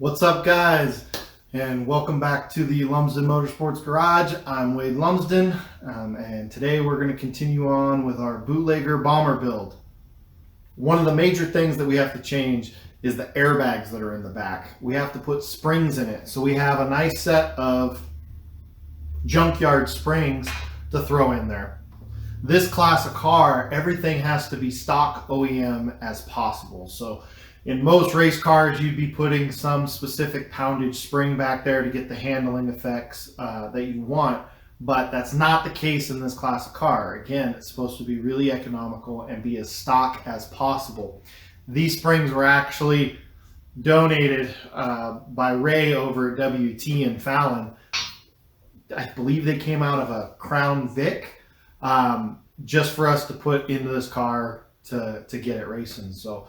What's up, guys, and welcome back to the Lumsden Motorsports Garage. I'm Wade Lumsden, and today we're going to continue on with our Bootlegger bomber build. One of the major things that we have to change is the airbags that are in the back. We have to put springs in it, so we have a nice set of junkyard springs to throw in there. This class of car, everything has to be stock OEM as possible. So in most race cars, you'd be putting some specific poundage spring back there to get the handling effects that you want, but that's not the case in this class of car. Again, it's supposed to be really economical and be as stock as possible. These springs were actually donated by Ray over at WT in Fallon. I believe they came out of a Crown Vic, just for us to put into this car to get it racing. So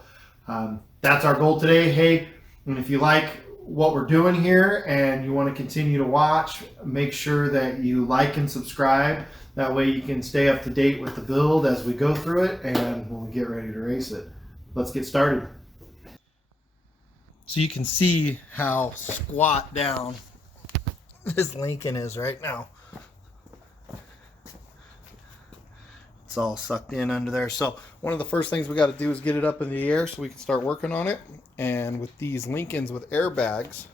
that's our goal today. Hey, and if you like what we're doing here and you want to continue to watch, make sure that you like and subscribe. That way you can stay up to date with the build as we go through it and when we get ready to race it. Let's get started. So you can see how squat down this Lincoln is right now. It's all sucked in under there. So one of the first things we got to do is get it up in the air so we can start working on it. And with these Lincolns with airbags,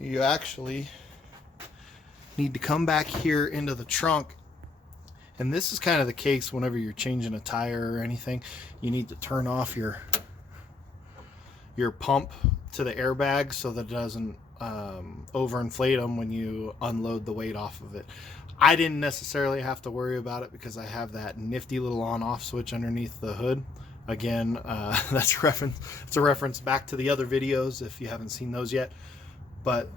you actually need to come back here into the trunk. And this is kind of the case whenever you're changing a tire or anything. You need to turn off your pump to the airbag so that it doesn't overinflate them when you unload the weight off of it. I didn't necessarily have to worry about it because I have that nifty little on-off switch underneath the hood. Again, that's a reference back to the other videos if you haven't seen those yet. But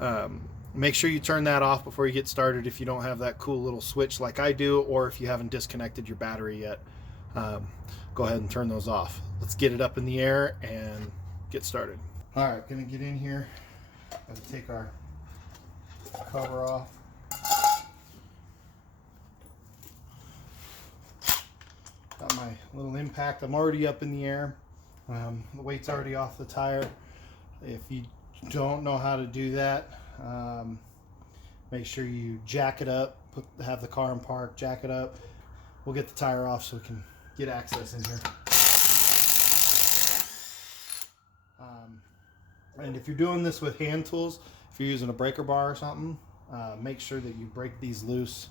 make sure you turn that off before you get started if you don't have that cool little switch like I do, or if you haven't disconnected your battery yet. Go ahead and turn those off. Let's get it up in the air and get started. All right, gonna get in here. Gotta take our cover off. Got my little impact. I'm already up in the air. The weight's already off the tire. If you don't know how to do that, make sure you jack it up, have the car in park, jack it up. We'll get the tire off so we can get access in here. And if you're doing this with hand tools, if you're using a breaker bar or something, make sure that you break these loose.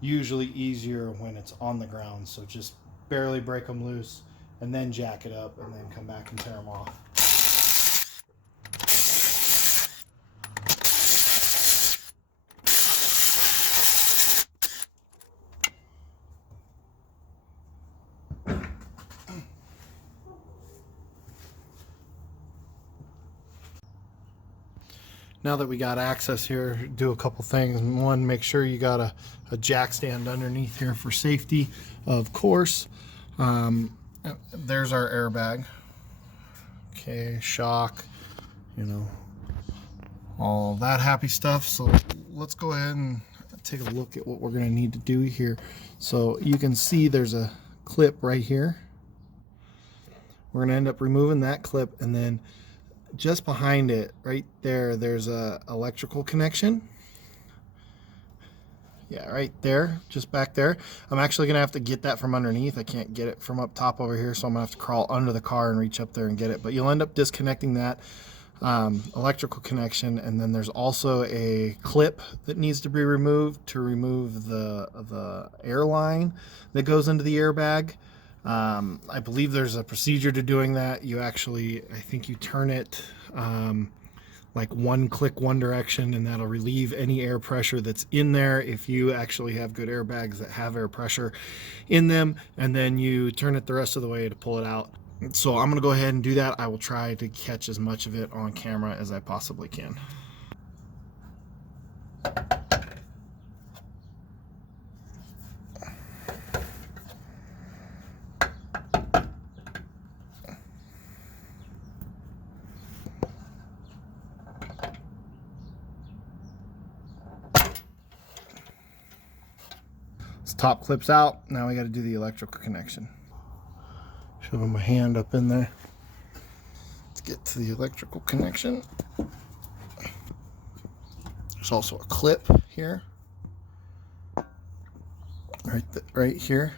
Usually easier when it's on the ground, so just barely break them loose and then jack it up and then come back and tear them off. Now that we got access here, do a couple things. One, make sure you got a jack stand underneath here for safety, of course. There's our airbag. Okay, shock, you know, all that happy stuff. So let's go ahead and take a look at what we're going to need to do here. So you can see there's a clip right here. We're going to end up removing that clip, and then just behind it right there, there's a electrical connection. Yeah, right there, just back there. I'm actually gonna have to get that from underneath. I can't get it from up top over here, so I'm gonna have to crawl under the car and reach up there and get it. But you'll end up disconnecting that electrical connection, and then there's also a clip that needs to be removed to remove the air line that goes into the airbag. I believe there's a procedure to doing that. You actually, I think you turn it like one click one direction, and that'll relieve any air pressure that's in there if you actually have good airbags that have air pressure in them, and then you turn it the rest of the way to pull it out. So I'm going to go ahead and do that. I will try to catch as much of it on camera as I possibly can. Top clips out. Now we got to do the electrical connection. Shove my hand up in there. to get to the electrical connection. There's also a clip here, right here.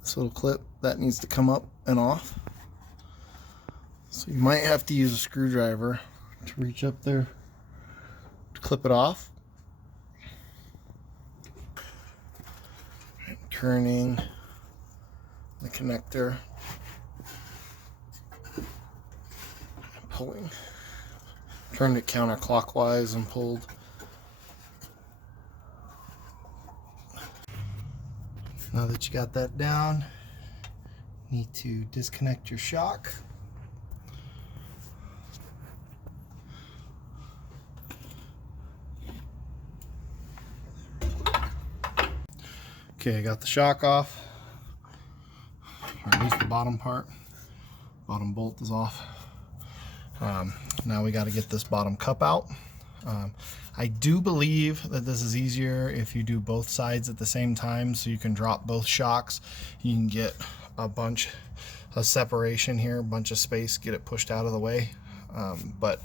This little clip that needs to come up and off. So you might have to use a screwdriver to reach up there to clip it off. And turning the connector and pulling. Turned it counterclockwise and pulled. Now that you got that down, you need to disconnect your shock. Okay, I got the shock off, or at least the bottom part. Bottom bolt is off. Now we got to get this bottom cup out. I do believe that this is easier if you do both sides at the same time, so you can drop both shocks. You can get a bunch of separation here, a bunch of space, get it pushed out of the way. But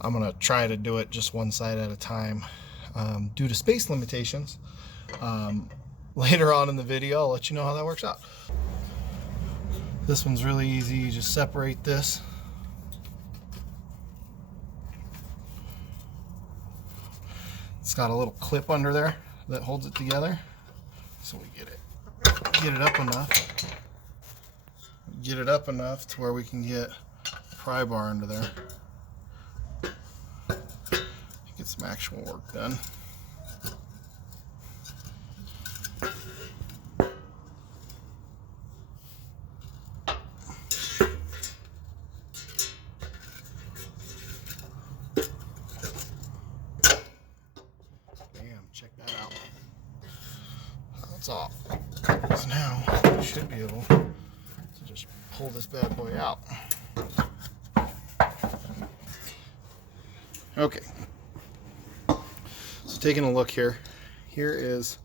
I'm gonna try to do it just one side at a time due to space limitations. Later on in the video, I'll let you know how that works out. This one's really easy. You just separate this. It's got a little clip under there that holds it together. So we get it up enough to where we can get a pry bar under there. Get some actual work done. Check that out. That's off. So now we should be able to just pull this bad boy out. Okay. So taking a look here. Here is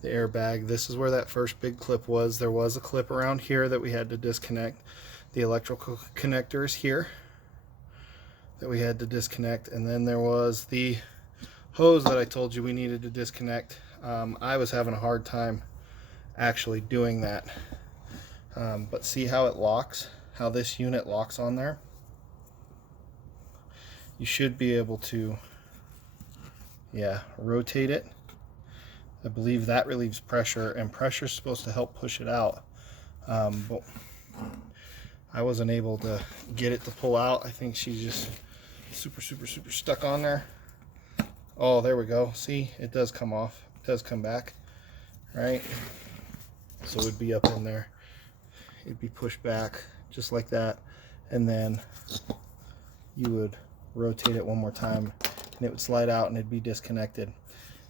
the airbag. This is where that first big clip was. There was a clip around here that we had to disconnect. The electrical connectors here that we had to disconnect. And then there was the hose that I told you we needed to disconnect. I was having a hard time actually doing that. But see how it locks? How this unit locks on there? You should be able to, rotate it. I believe that relieves pressure, and pressure is supposed to help push it out. But I wasn't able to get it to pull out. I think she's just super stuck on there. Oh, there we go. See, it does come off. It does come back, right? So it would be up in there. It'd be pushed back just like that. And then you would rotate it one more time and it would slide out and it'd be disconnected.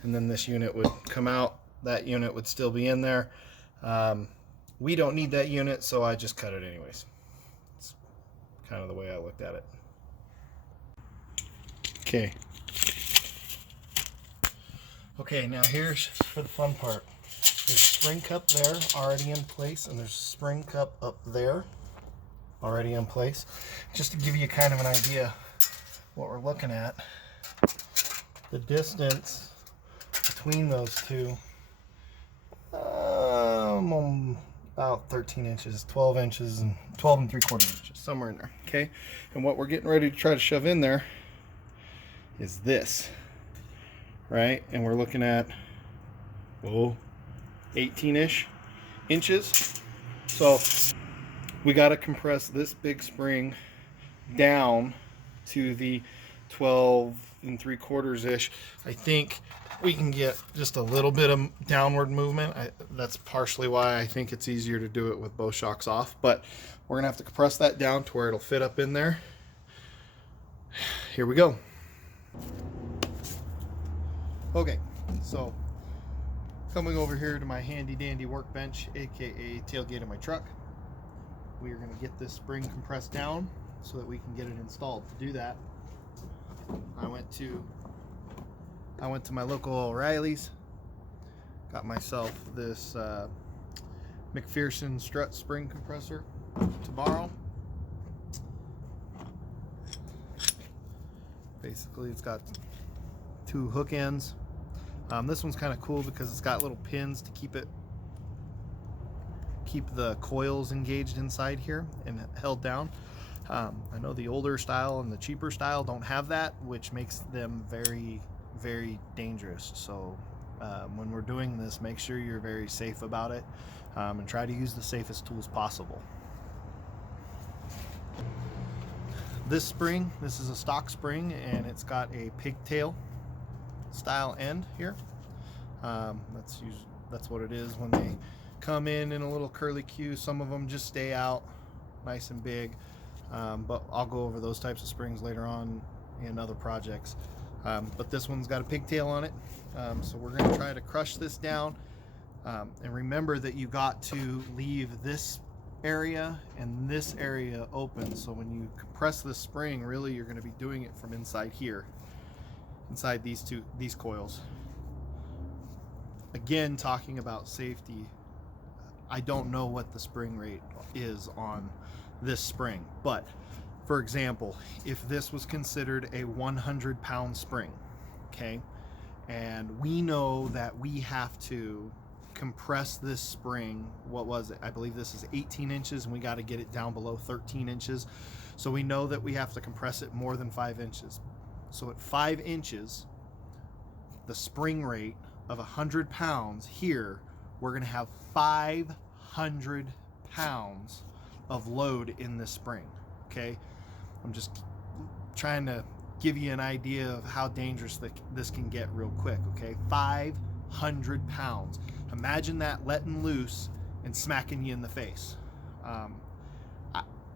And then this unit would come out. That unit would still be in there. We don't need that unit, so I just cut it anyways. It's kind of the way I looked at it. Okay. Okay, now here's for the fun part. There's a spring cup there already in place, and there's a spring cup up there already in place. Just to give you kind of an idea what we're looking at, the distance between those two, about 13 inches, 12 inches, and 12 3/4 inches, somewhere in there. Okay, and what we're getting ready to try to shove in there is this. Right, and we're looking at 18-ish inches. So we got to compress this big spring down to the 12 3/4 ish. I think we can get just a little bit of downward movement. That's partially why I think it's easier to do it with both shocks off, but we're gonna have to compress that down to where it'll fit up in there. Here we go. Okay, so coming over here to my handy dandy workbench, aka tailgate of my truck, we are going to get this spring compressed down so that we can get it installed. To do that, I went to my local O'Reilly's, got myself this McPherson strut spring compressor to borrow. Basically, it's got 2 hook ends. This one's kind of cool because it's got little pins to keep the coils engaged inside here and held down. I know the older style and the cheaper style don't have that, which makes them very, very dangerous. So when we're doing this, make sure you're very safe about it, and try to use the safest tools possible. This spring, this is a stock spring, and it's got a pigtail style end here. That's what it is when they come in a little curly Q. Some of them just stay out nice and big, but I'll go over those types of springs later on in other projects. But this one's got a pigtail on it, so we're going to try to crush this down, and remember that you got to leave this area and this area open. So when you compress this spring, really you're going to be doing it from inside here, inside these coils. Again, talking about safety, I don't know what the spring rate is on this spring, but for example, if this was considered a 100-pound spring, okay, and we know that we have to compress this spring, what was it? I believe this is 18 inches and we got to get it down below 13 inches. So we know that we have to compress it more than 5 inches. So at 5 inches, the spring rate of 100 pounds here, we're going to have 500 pounds of load in this spring. Okay, I'm just trying to give you an idea of how dangerous this can get real quick. Okay, 500 pounds. Imagine that letting loose and smacking you in the face.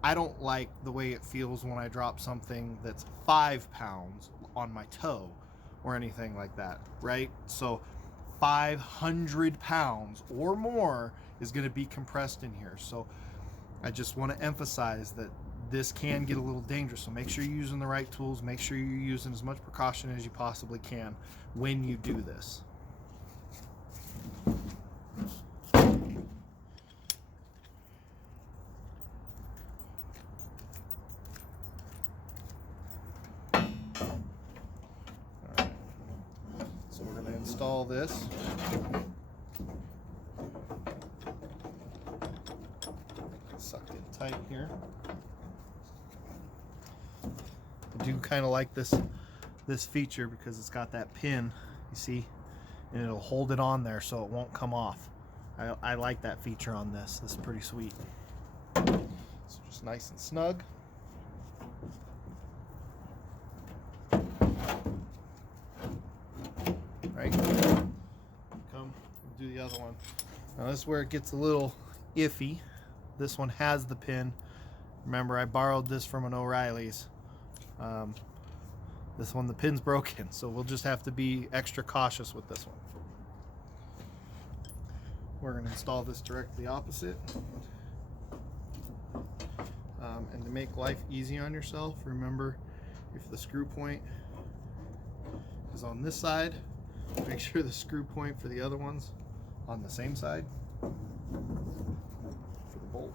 I don't like the way it feels when I drop something that's 5 pounds on my toe or anything like that, right? So 500 pounds or more is going to be compressed in here. So I just want to emphasize that this can get a little dangerous. So make sure you're using the right tools. Make sure you're using as much precaution as you possibly can when you do this. So we're going to install this. Sucked in tight here. I do kind of like this feature because it's got that pin, you see, and it'll hold it on there so it won't come off. I like that feature on this. This is pretty sweet. So just nice and snug. Right, come do the other one. Now this is where it gets a little iffy. This one has the pin. Remember, I borrowed this from an O'Reilly's. This one, the pin's broken, so we'll just have to be extra cautious with this one. We're going to install this directly opposite. And to make life easy on yourself, remember, if the screw point is on this side, make sure the screw point for the other one's on the same side for the bolt.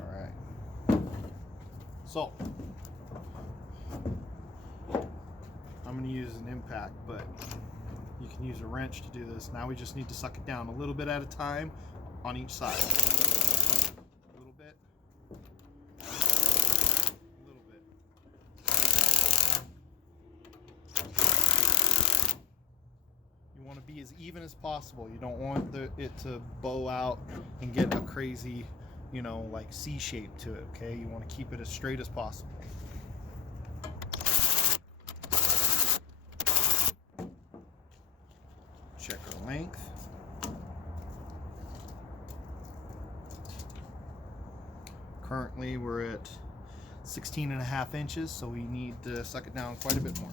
All right. So I'm going to use an impact, but you can use a wrench to do this. Now we just need to suck it down a little bit at a time on each side. A little bit. A little bit. You want to be as even as possible. You don't want it to bow out and get a crazy, like C shape to it, okay? You want to keep it as straight as possible. Check our length. Currently we're at 16.5 inches, so we need to suck it down quite a bit more.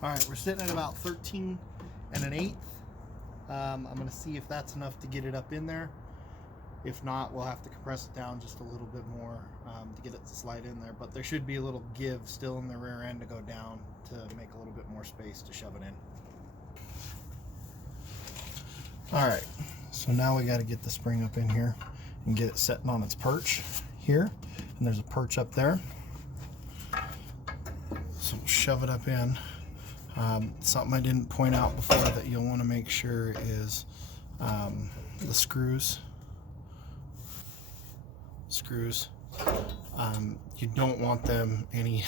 All right, we're sitting at about 13 1/8. I'm going to see if that's enough to get it up in there. If not, we'll have to compress it down just a little bit more to get it to slide in there. But there should be a little give still in the rear end to go down to make a little bit more space to shove it in. All right, so now we got to get the spring up in here and get it setting on its perch here. And there's a perch up there. So we'll shove it up in. Something I didn't point out before that you'll want to make sure is the screws. You don't want them any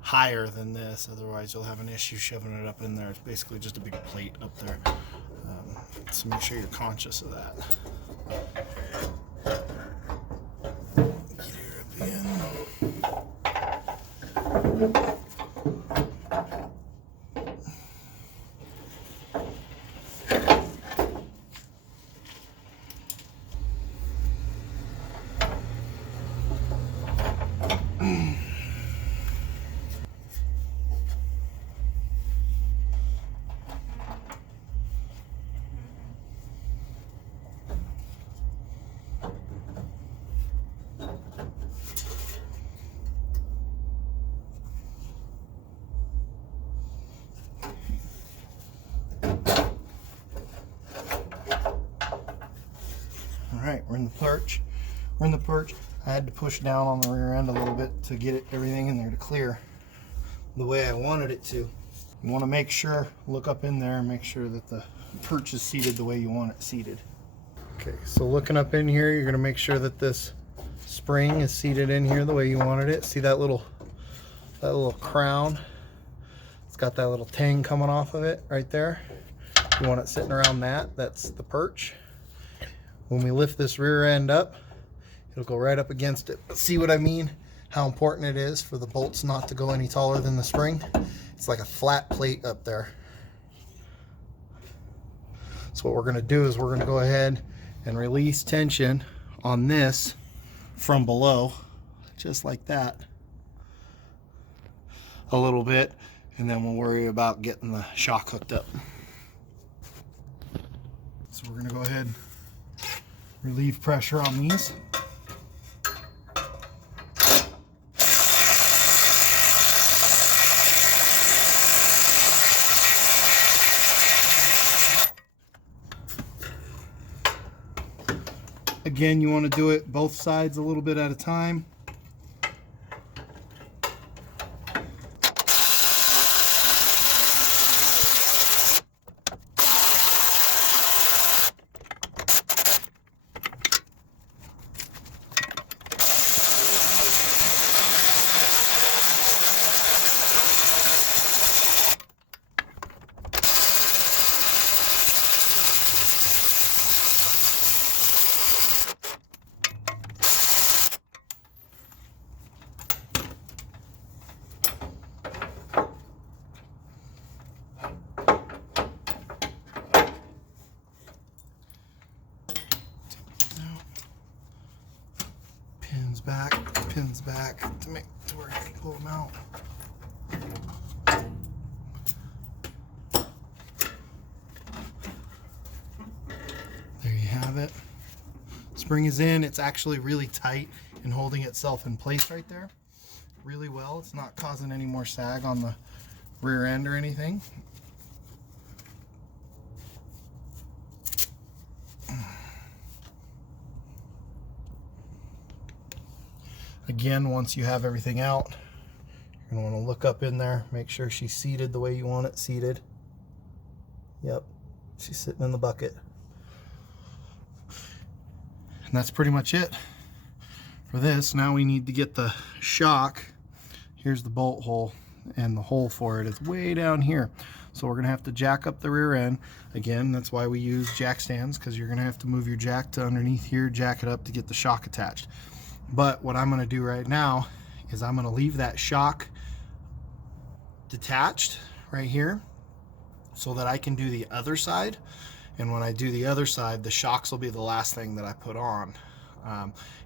higher than this, otherwise you'll have an issue shoving it up in there. It's basically just a big plate up there. So make sure you're conscious of that. Get her up in. Alright, we're in the perch. I had to push down on the rear end a little bit to get everything in there to clear the way I wanted it to. You want to make sure, look up in there and make sure that the perch is seated the way you want it seated. Okay, so looking up in here, you're going to make sure that this spring is seated in here the way you wanted it. See that little crown? It's got that little tang coming off of it right there. You want it sitting around that. That's the perch. When we lift this rear end up, it'll go right up against it. See what I mean? How important it is for the bolts not to go any taller than the spring. It's like a flat plate up there. So what we're going to do is we're going to go ahead and release tension on this from below, just like that, a little bit, and then we'll worry about getting the shock hooked up. So we're going to go ahead and relieve pressure on these. Again, you want to do it both sides a little bit at a time. Pins back to where I can pull them out. There you have it. Spring is in. It's actually really tight and holding itself in place right there really well. It's not causing any more sag on the rear end or anything. Again, once you have everything out, you're going to want to look up in there, make sure she's seated the way you want it seated. Yep, she's sitting in the bucket. And that's pretty much it for this. Now we need to get the shock. Here's the bolt hole, and the hole for it is way down here. So we're going to have to jack up the rear end. Again, that's why we use jack stands, because you're going to have to move your jack to underneath here, jack it up to get the shock attached. But what I'm going to do right now is I'm going to leave that shock detached right here so that I can do the other side. And when I do the other side, the shocks will be the last thing that I put on.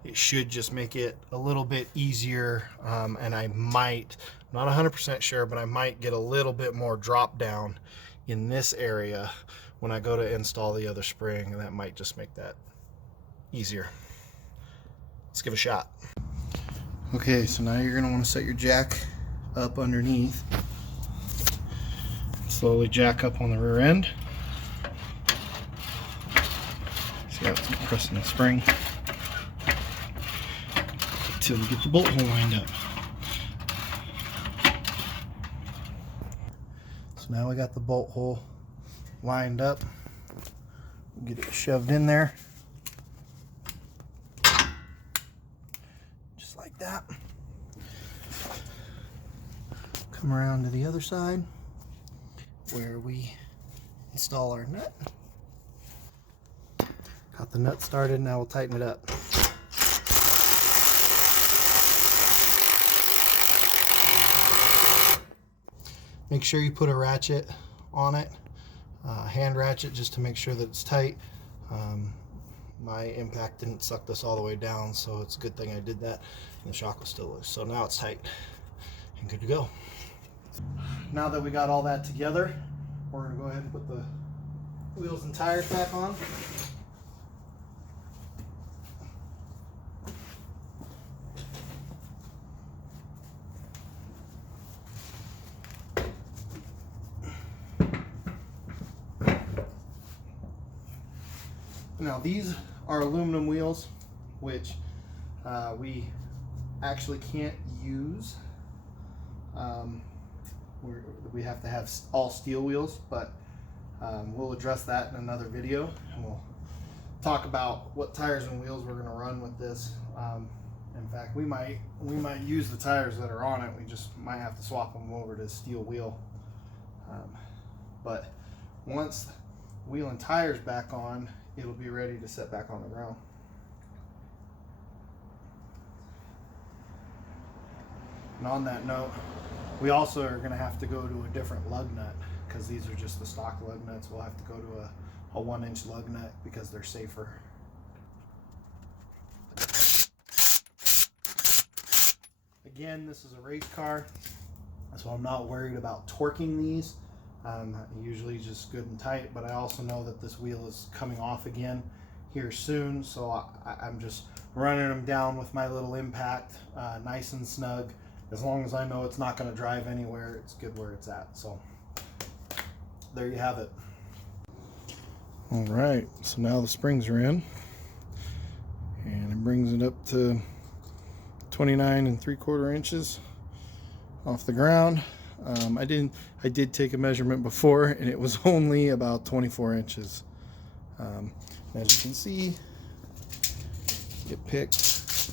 It should just make it a little bit easier, and I might, not 100% sure, but I might get a little bit more drop down in this area when I go to install the other spring, and that might just make that easier. Let's give it a shot. Okay, so now you're going to want to set your jack up underneath. Slowly jack up on the rear end. See how it's pressing the spring until you get the bolt hole lined up. So now we got the bolt hole lined up. Get it shoved in there. Just like that. Come around to the other side where we install our nut. Got the nut started, now we'll tighten it up. Make sure you put a ratchet on it, hand ratchet, just to make sure that it's tight. My impact didn't suck this all the way down, so it's a good thing I did that, and the shock was still loose. So now it's tight and good to go. Now that we got all that together, we're going to go ahead and put the wheels and tires back on. Now these are aluminum wheels, which we actually can't use. We have to have all steel wheels, but we'll address that in another video, and we'll talk about what tires and wheels we're going to run with this. In fact, we might use the tires that are on it. We just might have to swap them over to steel wheel. But once wheel and tires back on, it'll be ready to set back on the ground. And on that note, we also are going to have to go to a different lug nut, because these are just the stock lug nuts. We'll have to go to a 1-inch lug nut because they're safer. Again, this is a race car, so I'm not worried about torquing these. Usually just good and tight, but I also know that this wheel is coming off again here soon, so I'm just running them down with my little impact, nice and snug. As long as I know it's not going to drive anywhere, it's good where it's at. So there you have it. All right, so now the springs are in, and it brings it up to 29 3/4 inches off the ground. I did take a measurement before, and it was only about 24 inches. As you can see, it picked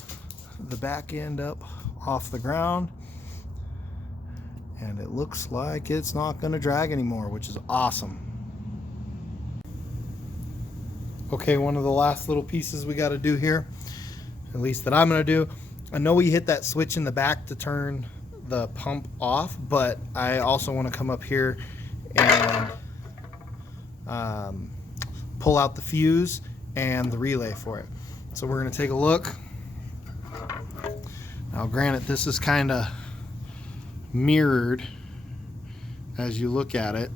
the back end up off the ground, and it looks like it's not going to drag anymore, which is awesome. Okay, one of the last little pieces we got to do here, at least that I'm going to do. I know we hit that switch in the back to turn the pump off, but I also want to come up here and pull out the fuse and the relay for it. So we're going to take a look. Now granted, this is kind of mirrored as you look at it,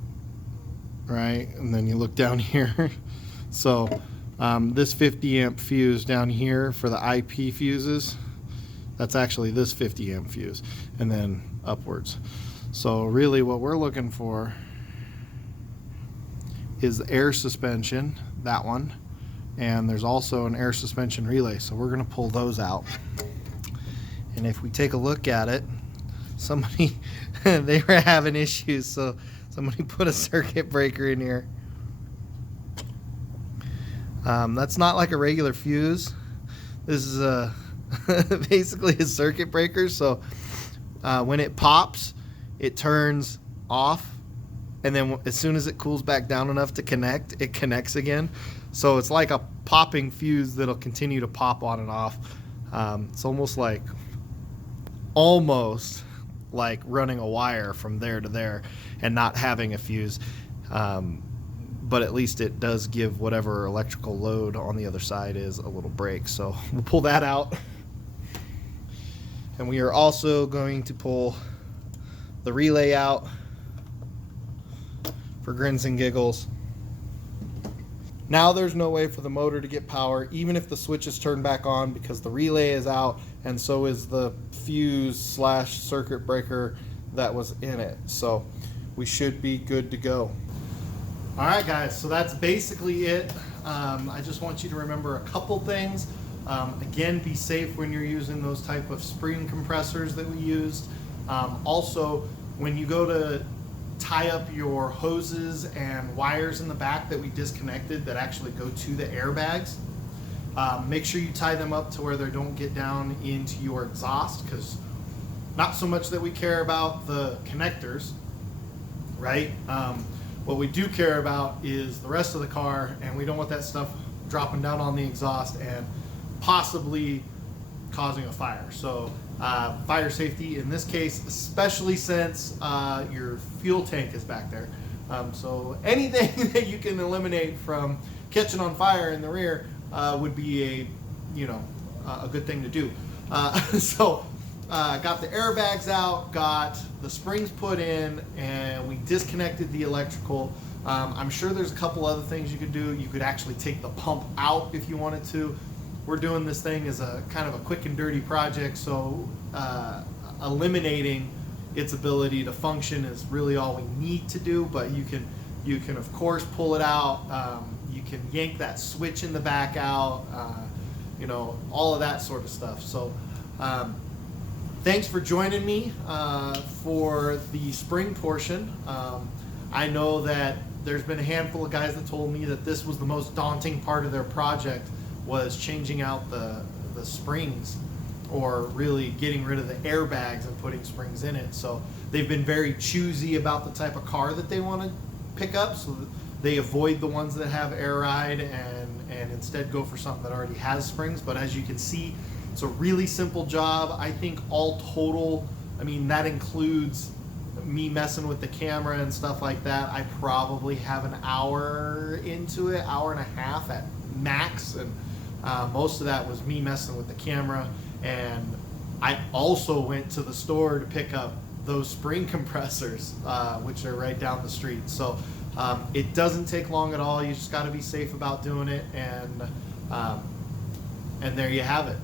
right? And then you look down here. So this 50 amp fuse down here for the IP fuses, that's actually this 50 amp fuse, and then upwards. So really what we're looking for is the air suspension, that one, and there's also an air suspension relay. So we're going to pull those out. And if we take a look at it, somebody, they were having issues, so somebody put a circuit breaker in here. That's not like a regular fuse. This is basically a circuit breaker. So when it pops, it turns off, and then as soon as it cools back down enough to connect, it connects again. So it's like a popping fuse that'll continue to pop on and off. It's almost like running a wire from there to there and not having a fuse. but at least it does give whatever electrical load on the other side is a little break. So we'll pull that out. And we are also going to pull the relay out for grins and giggles. Now there's no way for the motor to get power, even if the switch is turned back on, because the relay is out and so is the fuse / circuit breaker that was in it. So we should be good to go. All right, guys, so that's basically it. I just want you to remember a couple things. Again, be safe when you're using those type of spring compressors that we used. Also, when you go to tie up your hoses and wires in the back that we disconnected that actually go to the airbags, make sure you tie them up to where they don't get down into your exhaust, because not so much that we care about the connectors, right? What we do care about is the rest of the car, and we don't want that stuff dropping down on the exhaust and possibly causing a fire. So fire safety in this case, especially since your fuel tank is back there. So anything that you can eliminate from catching on fire in the rear would be a good thing to do. So got the airbags out, got the springs put in, and we disconnected the electrical. I'm sure there's a couple other things you could do. You could actually take the pump out if you wanted to. We're doing this thing as a kind of a quick and dirty project, so eliminating its ability to function is really all we need to do. But you can of course pull it out. You can yank that switch in the back out. All of that sort of stuff. So thanks for joining me for the spring portion. I know that there's been a handful of guys that told me that this was the most daunting part of their project, was changing out the springs, or really getting rid of the airbags and putting springs in it. So they've been very choosy about the type of car that they want to pick up, so that they avoid the ones that have air ride and instead go for something that already has springs. But as you can see, it's a really simple job. I think all total, that includes me messing with the camera and stuff like that, I probably have an hour into it, hour and a half at max, and most of that was me messing with the camera. And I also went to the store to pick up those spring compressors, which are right down the street. So it doesn't take long at all. You just got to be safe about doing it, and there you have it.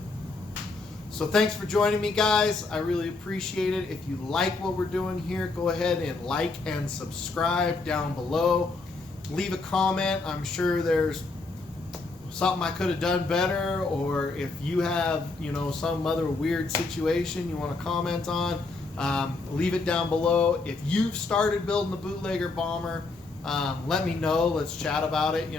So thanks for joining me, guys. I really appreciate it. If you like what we're doing here, go ahead and like and subscribe down below. Leave a comment. I'm sure there's something I could have done better, or if you have some other weird situation you want to comment on, leave it down below. If you've started building the Bootlegger Bomber, let me know. Let's chat about it.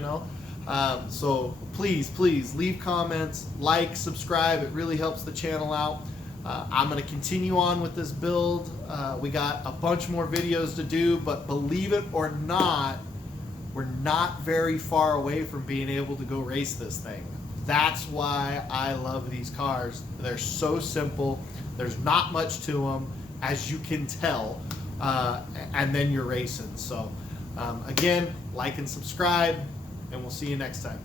So please leave comments, like, subscribe. It really helps the channel out. I'm going to continue on with this build. We got a bunch more videos to do, but believe it or not, we're not very far away from being able to go race this thing. That's why I love these cars. They're so simple. There's not much to them, as you can tell, and then you're racing. So again, like and subscribe, and we'll see you next time.